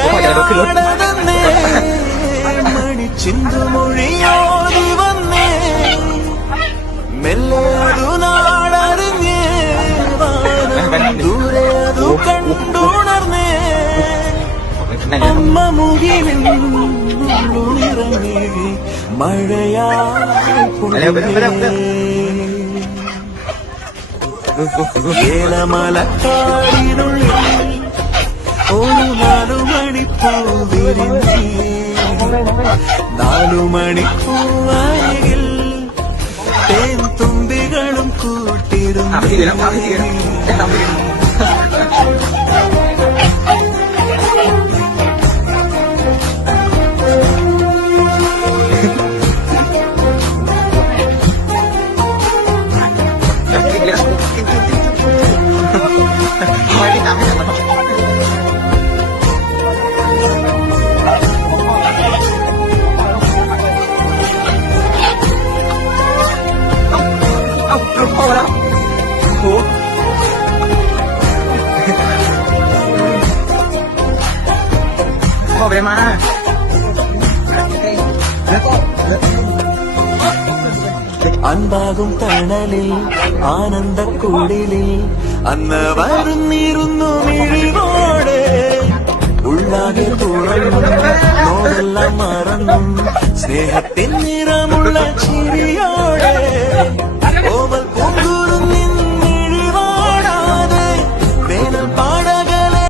തെന്നുടയാടതന്നേ മണിച്ചിന്തുമൊഴിയോടി വന്നേ മെല്ലെ അതു നാടറിഞ്ഞേ ദൂരെ അതു കണ്ടുണർന്നേ അമ്മ മുകിലിറങ്ങി മഴയാ. ഏലമലക്കാടിനുള്ളിൽ ഒരു നാലു മണിപ്പൂ വിരിഞ്ഞേ നാലു മണിപ്പൂവായിൽ തേൻ തുമ്പികളും കൂട്ടിരുന്നു അൻപാകും തണലിൽ ആനന്ദക്കൂടിലിൽ അന്ന് വരുന്നിരുന്നു മിഴിവോടെ. ഉള്ളാകെ തുറന്നും നോടെല്ലാം മറന്നും സ്നേഹത്തിൻ നിറ